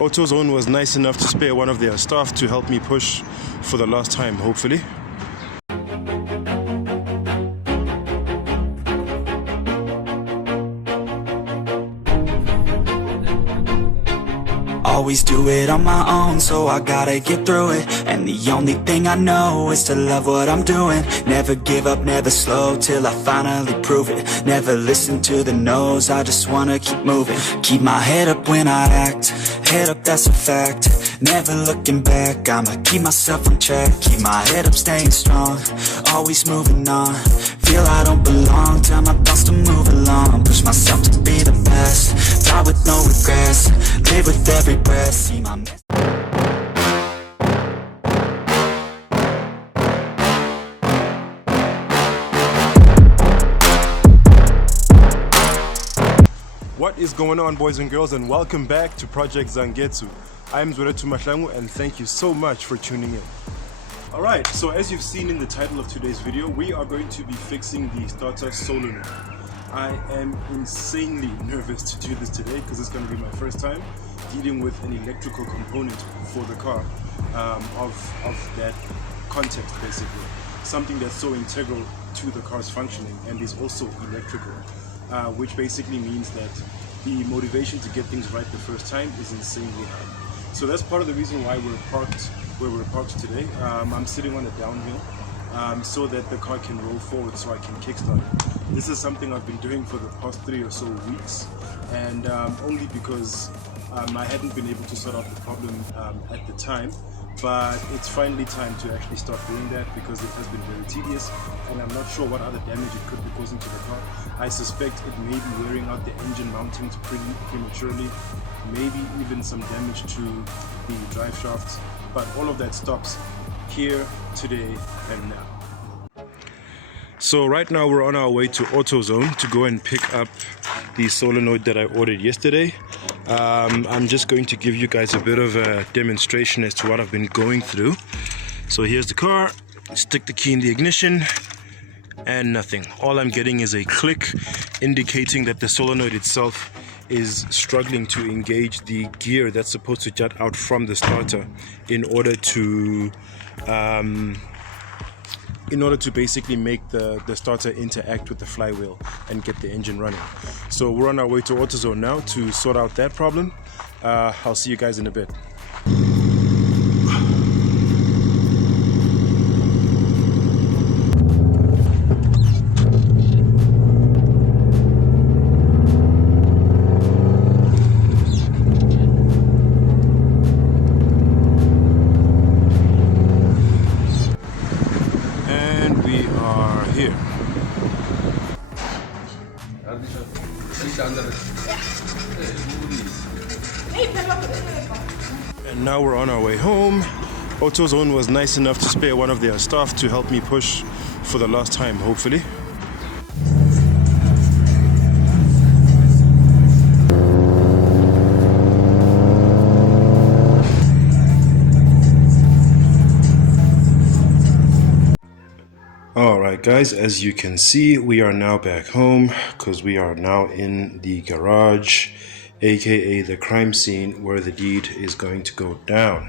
AutoZone was nice enough to spare one of their staff to help me push for the last time, hopefully. Always do it on my own, so I gotta get through it. And the only thing I know is to love what I'm doing. Never give up, never slow, till I finally prove it. Never listen to the no's, I just wanna keep moving. Keep my head up when I act, head up, that's a fact. Never looking back, I'ma keep myself on track. Keep my head up, staying strong, always moving on. Feel I don't belong, tell my thoughts to move along. Push myself to be the best, die with no regrets. Live with every breath, see my mess. What is going on, boys and girls, and welcome back to Project Zangetsu. I'm Subaru, and thank you so much for tuning in. Alright, so as you've seen in the title of today's video, we are going to be fixing the starter solenoid. I am insanely nervous to do this today because it's going to be my first time dealing with an electrical component for the car of that context, basically. Something that's so integral to the car's functioning and is also electrical, which basically means that the motivation to get things right the first time is insanely high. So that's part of the reason why we're parked where we're parked today. I'm sitting on a downhill so that the car can roll forward so I can kickstart it. This is something I've been doing for the past 3 or so weeks, and only because I hadn't been able to sort out the problem at the time, but it's finally time to actually start doing that because it has been very tedious and I'm not sure what other damage it could be causing to the car. I suspect it may be wearing out the engine mountings prematurely, maybe even some damage to the drive shafts, but all of that stops here, today and now. So right now we're on our way to AutoZone to go and pick up the solenoid that I ordered yesterday. I'm just going to give you guys a bit of a demonstration as to what I've been going through. So here's the car, stick the key in the ignition and nothing. All I'm getting is a click indicating that the solenoid itself is struggling to engage the gear that's supposed to jut out from the starter in order to basically make the starter interact with the flywheel and get the engine running. So we're on our way to AutoZone now to sort out that problem. I'll see you guys in a bit. And now we're on our way home. AutoZone was nice enough to spare one of their staff to help me push for the last time, hopefully. Alright guys, as you can see, we are now back home because we are now in the garage, aka the crime scene where the deed is going to go down.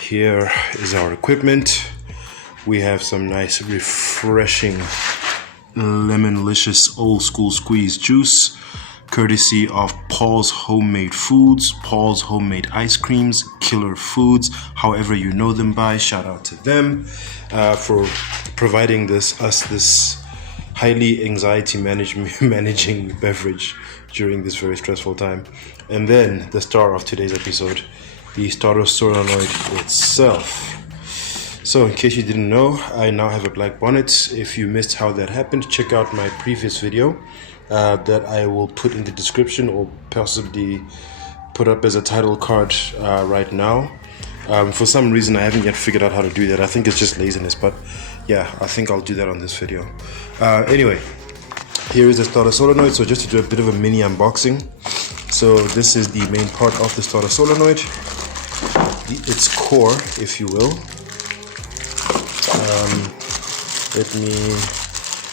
Here is our equipment. We have some nice refreshing lemon-licious old school squeeze juice, courtesy of Paul's Homemade Foods, Paul's Homemade Ice Creams, Killer Foods, however you know them by. Shout out to them for providing us this highly anxiety managing beverage during this very stressful time. And then the star of today's episode, the starter solenoid itself. So in case you didn't know, I now have a black bonnet. If you missed how that happened, check out my previous video that I will put in the description or possibly put up as a title card right now. For some reason I haven't yet figured out how to do that. I think it's just laziness, but yeah, I think I'll do that on this video. Anyway, here is the starter solenoid. So just to do a bit of a mini unboxing. So this is the main part of the starter solenoid, its core, if you will. Let me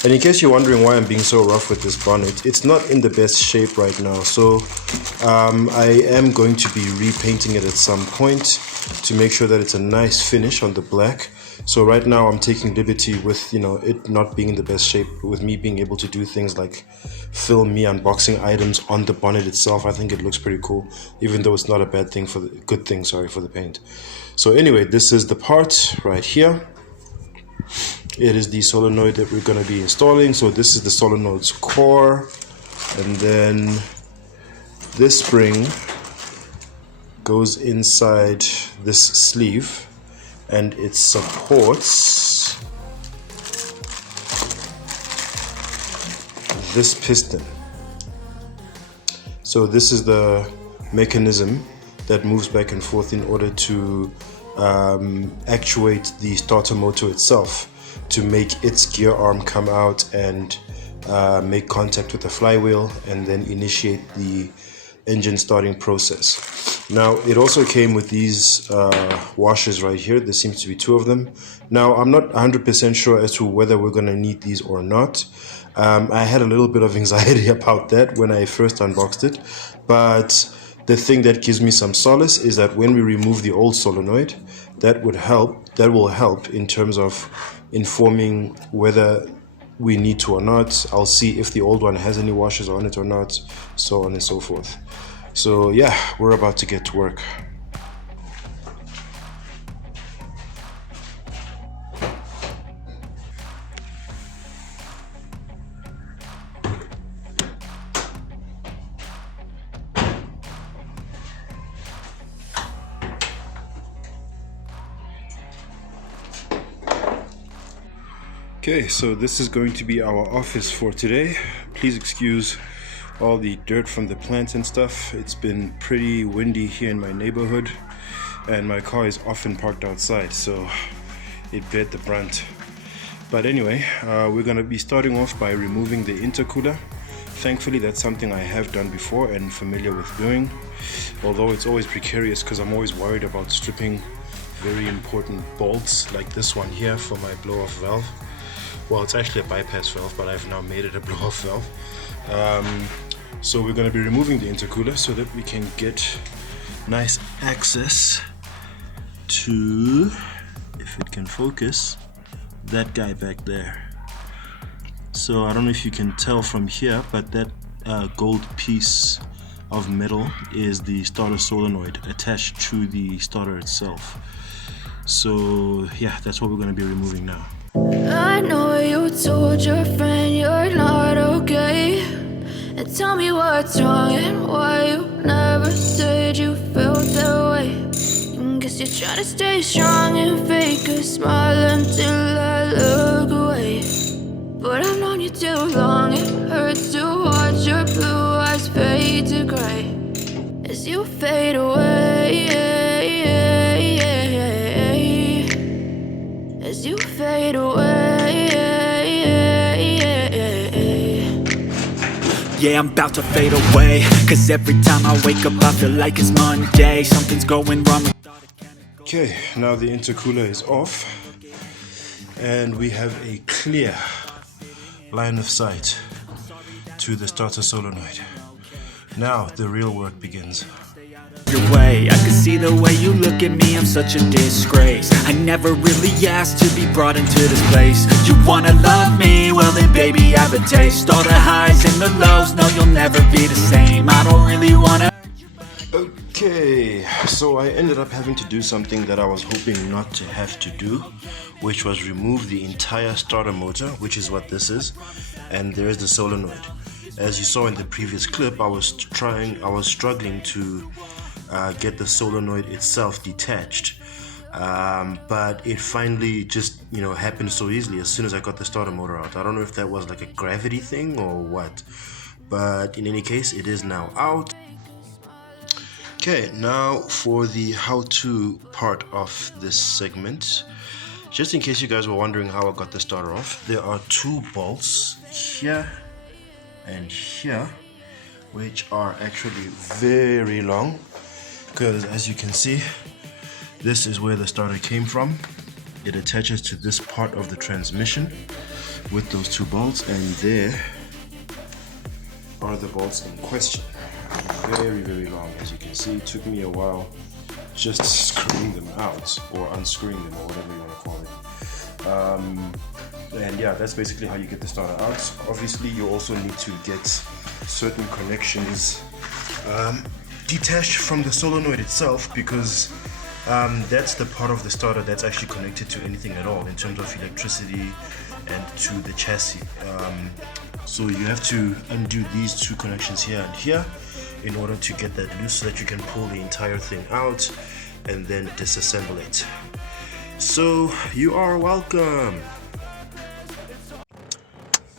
And in case you're wondering why I'm being so rough with this bonnet, it's not in the best shape right now. So I am going to be repainting it at some point to make sure that it's a nice finish on the black. So right now I'm taking liberty with, you know, it not being in the best shape, with me being able to do things like film me unboxing items on the bonnet itself. I think it looks pretty cool, even though it's not a bad thing for the good thing, sorry, for the paint. So anyway, this is the part right here. It is the solenoid that we're going to be installing. So this is the solenoid's core, and then this spring goes inside this sleeve and it supports this piston. So this is the mechanism that moves back and forth in order to actuate the starter motor itself, to make its gear arm come out and make contact with the flywheel and then initiate the engine starting process. Now it also came with these washers right here. There seems to be 2 of them. Now I'm not 100% sure as to whether we're going to need these or not. I had a little bit of anxiety about that when I first unboxed it, but the thing that gives me some solace is that when we remove the old solenoid, that will help in terms of informing whether we need to or not. I'll see if the old one has any washers on it or not, so on and so forth. So yeah, we're about to get to work. Okay, so this is going to be our office for today. Please excuse all the dirt from the plants and stuff. It's been pretty windy here in my neighborhood, and my car is often parked outside, so it bears the brunt. But anyway, we're going to be starting off by removing the intercooler. Thankfully, that's something I have done before and familiar with doing, although it's always precarious because I'm always worried about stripping very important bolts like this one here for my blow-off valve. Well, it's actually a bypass valve, but I've now made it a blow-off valve. So we're going to be removing the intercooler so that we can get nice access to, if it can focus, that guy back there. So I don't know if you can tell from here, but that gold piece of metal is the starter solenoid attached to the starter itself. So yeah, that's what we're going to be removing now. I know you told your friend you're not okay, and tell me what's wrong and why you never said you felt that way. Guess you're trying to stay strong and fake a smile until I look away. But I've known you too long, it hurts to watch your blue eyes fade to gray as you fade away, as you fade away. Yeah, I'm about to fade away, cause every time I wake up I feel like it's Monday. Something's going wrong. Okay, now the intercooler is off and we have a clear line of sight to the starter solenoid. Now the real work begins. Your way, I can see the way you look at me, I'm such a disgrace. I never really asked to be brought into this place. You wanna love me? Well then baby I have a taste. All the highs and the lows, no you'll never be the same. I don't really wanna. Okay, so I ended up having to do something that I was hoping not to have to do, which was remove the entire starter motor, which is what this is, and there's the solenoid. As you saw in the previous clip, I was struggling to get the solenoid itself detached, but it finally just happened so easily as soon as I got the starter motor out. I don't know if that was like a gravity thing or what, but in any case it is now out. Okay, now for the how-to part of this segment. Just in case you guys were wondering how I got the starter off, there are 2 bolts here and here, which are actually very long, because as you can see, this is where the starter came from. It attaches to this part of the transmission, with those two bolts, and there are the bolts in question. Very, very long, as you can see. It took me a while just screwing them out, or unscrewing them, or whatever you want to call it. And yeah, that's basically how you get the starter out. Obviously, you also need to get certain connections detached from the solenoid itself, because that's the part of the starter that's actually connected to anything at all in terms of electricity and to the chassis. So you have to undo these two connections here and here in order to get that loose, so that you can pull the entire thing out and then disassemble it. So you are welcome.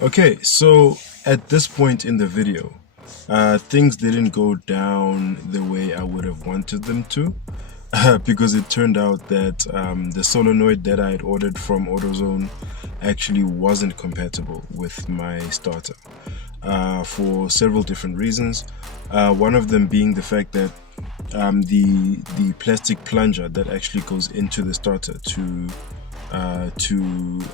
Okay, so at this point in the video, things didn't go down the way I would have wanted them to, because it turned out that the solenoid that I had ordered from AutoZone actually wasn't compatible with my starter, for several different reasons. One of them being the fact that the plastic plunger that actually goes into the starter to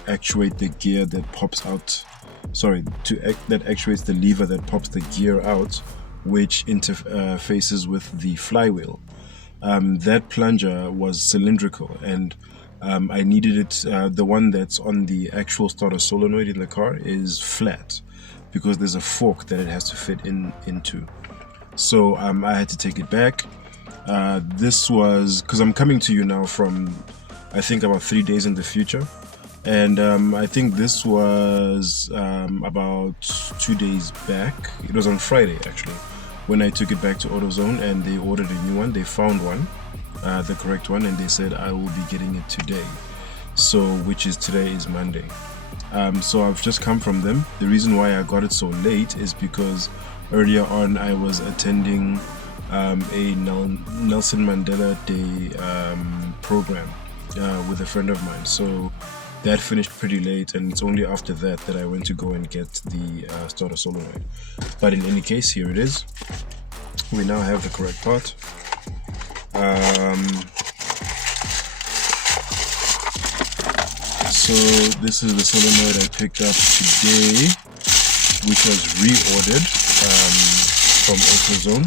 actuate the gear that pops out, that actuates the lever that pops the gear out, which interfaces with the flywheel. That plunger was cylindrical, and I needed it. The one that's on the actual starter solenoid in the car is flat, because there's a fork that it has to fit into. So I had to take it back. This was because I'm coming to you now from, I think, about 3 days in the future, and I think this was about 2 days back. It was on Friday actually, when I took it back to AutoZone, and they ordered a new one. They found one, the correct one, and they said I will be getting it today. So today is Monday. So I've just come from them. The reason why I got it so late is because earlier on I was attending a Nelson Mandela Day program with a friend of mine. So that finished pretty late, and it's only after that I went to go and get the starter solenoid. But in any case, here it is. We now have the correct part. So this is the solenoid I picked up today, which was reordered from AutoZone.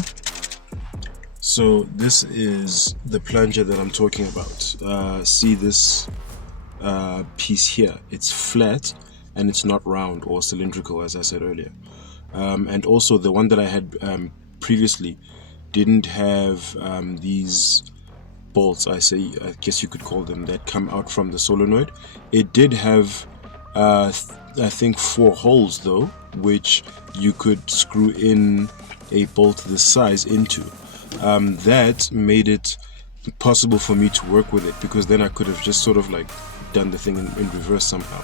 So this is the plunger that I'm talking about. See this piece here? It's flat and it's not round or cylindrical, as I said earlier. And also the one that I had previously didn't have these bolts, I guess you could call them, that come out from the solenoid. It did have I think 4 holes though, which you could screw in a bolt this size into. That made it possible for me to work with it, because then I could have just sort of like done the thing in reverse somehow.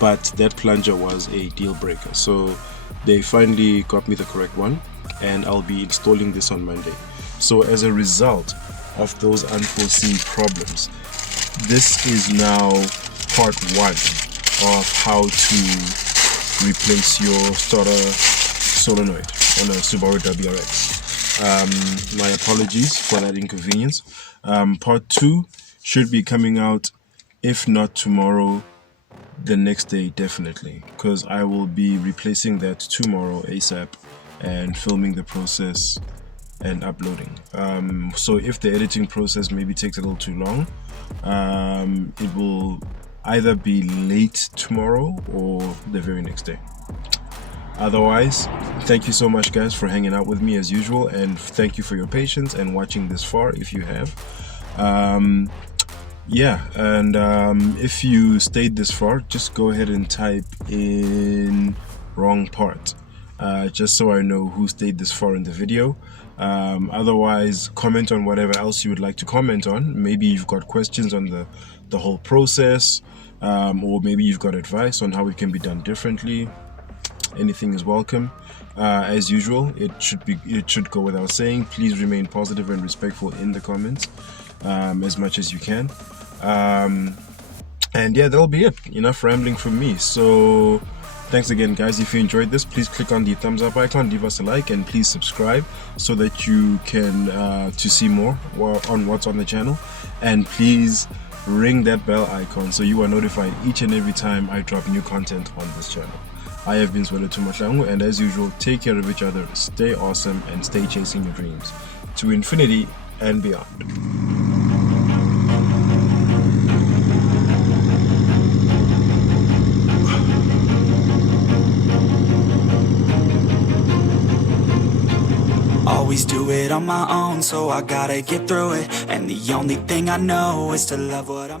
But that plunger was a deal breaker, so they finally got me the correct one, and I'll be installing this on Monday. So as a result of those unforeseen problems, this is now part 1 of how to replace your starter solenoid on a Subaru WRX. My apologies for that inconvenience. Part 2 should be coming out, if not tomorrow, the next day definitely, because I will be replacing that tomorrow ASAP and filming the process and uploading. So if the editing process maybe takes a little too long, it will either be late tomorrow or the very next day. Otherwise, thank you so much guys for hanging out with me as usual, and thank you for your patience and watching this far if you have. If you stayed this far, just go ahead and type in wrong part, just so I know who stayed this far in the video. Otherwise, comment on whatever else you would like to comment on. Maybe you've got questions on the whole process, or maybe you've got advice on how it can be done differently. Anything is welcome. As usual, it should go without saying, please remain positive and respectful in the comments, as much as you can. And yeah, that'll be it. Enough rambling from me. So thanks again guys. If you enjoyed this, please click on the thumbs up icon, leave us a like, and please subscribe so that you can to see more on what's on the channel. And please ring that bell icon so you are notified each and every time I drop new content on this channel. I have been Subaru, and as usual, take care of each other, stay awesome, and stay chasing your dreams to infinity and beyond. Always do it on my own, so I gotta get through it. And the only thing I know is to love what I'm doing.